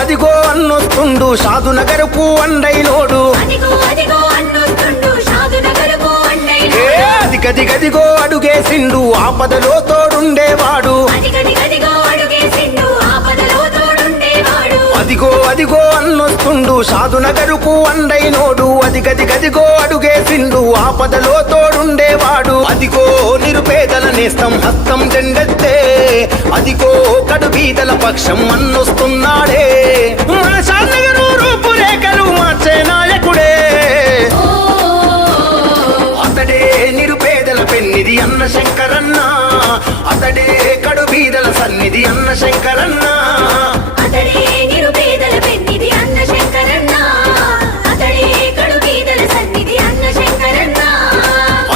అదిగో అన్నొస్తుండు షాదు నగరుకు అన్నయ్య హే అదిగదిగదిగో అడుగేసిండు ఆపదలో తోడుండేవాడు. అదిగో అదిగో అన్నొస్తుండు షాదు నగరుకు అండైనోడు అదిగదిగదిగో అడుగేసిండు ఆపదలో తోడుండేవాడు. అదిగో నిరుపేదల నేస్తం హస్తం జెండెత్తే. అదిగో కడు బీదల పక్షం అన్నొస్తున్నాడే. పెన్నిది అన్న శంకరన్న అతడే కడు బీదల సన్నిధి అన్న శంకరన్న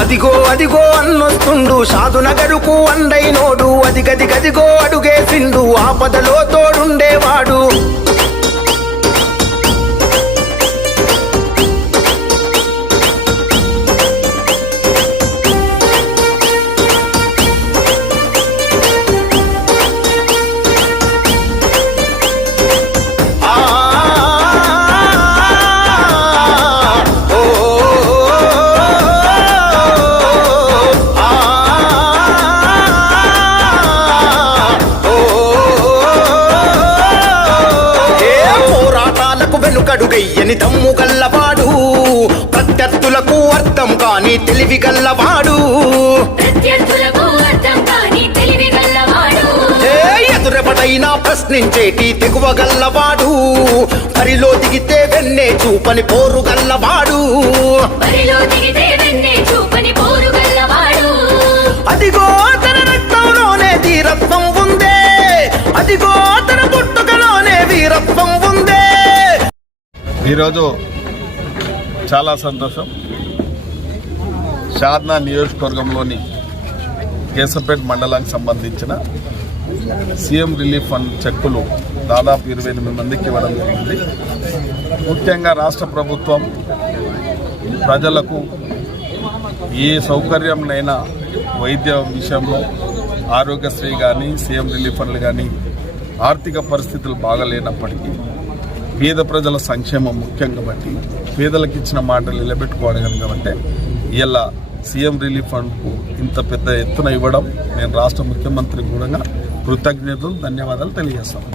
అదిగో అదిగో అన్నొస్తుండు షాదు నగరుకు అండైనోడు అదిగదిగదిగో అడుగేసిండు ఆపదలో తోడుండేవాడు. వెనుకడుగయ్యని దమ్ము గల్లవాడు. ప్రత్యర్థులకు అర్థం కాని తెలివి గల్లవాడు. ఎదురెవడైనా ప్రశ్నించేటి తెగువ గల్లవాడు. బరిలో దిగితే వెన్నే చూపని పోరు గల్లవాడు. బరిలో దిగితే వెన్నే ఈరోజు చాలా సంతోషం. షాద్నా నియోజకవర్గంలోని కేసపేట్ మండలానికి సంబంధించిన సీఎం రిలీఫ్ ఫండ్ చెక్కులు దాదాపు ఇరవై ఎనిమిది మందికి ఇవ్వడం జరిగింది. ముఖ్యంగా రాష్ట్ర ప్రభుత్వం ప్రజలకు ఏ సౌకర్యంనైనా వైద్య విషయంలో ఆరోగ్యశ్రీ కానీ సీఎం రిలీఫ్ ఫండ్లు కానీ ఆర్థిక పరిస్థితులు బాగలేనప్పటికీ పేద ప్రజల సంక్షేమం ముఖ్యం కాబట్టి పేదలకు ఇచ్చిన మాటలు నిలబెట్టుకోవడం కాబట్టి ఇలా సీఎం రిలీఫ్ ఫండ్కు ఇంత పెద్ద ఎత్తున ఇవ్వడం నేను రాష్ట్ర ముఖ్యమంత్రి కూడా కృతజ్ఞతలు ధన్యవాదాలు తెలియజేస్తాను.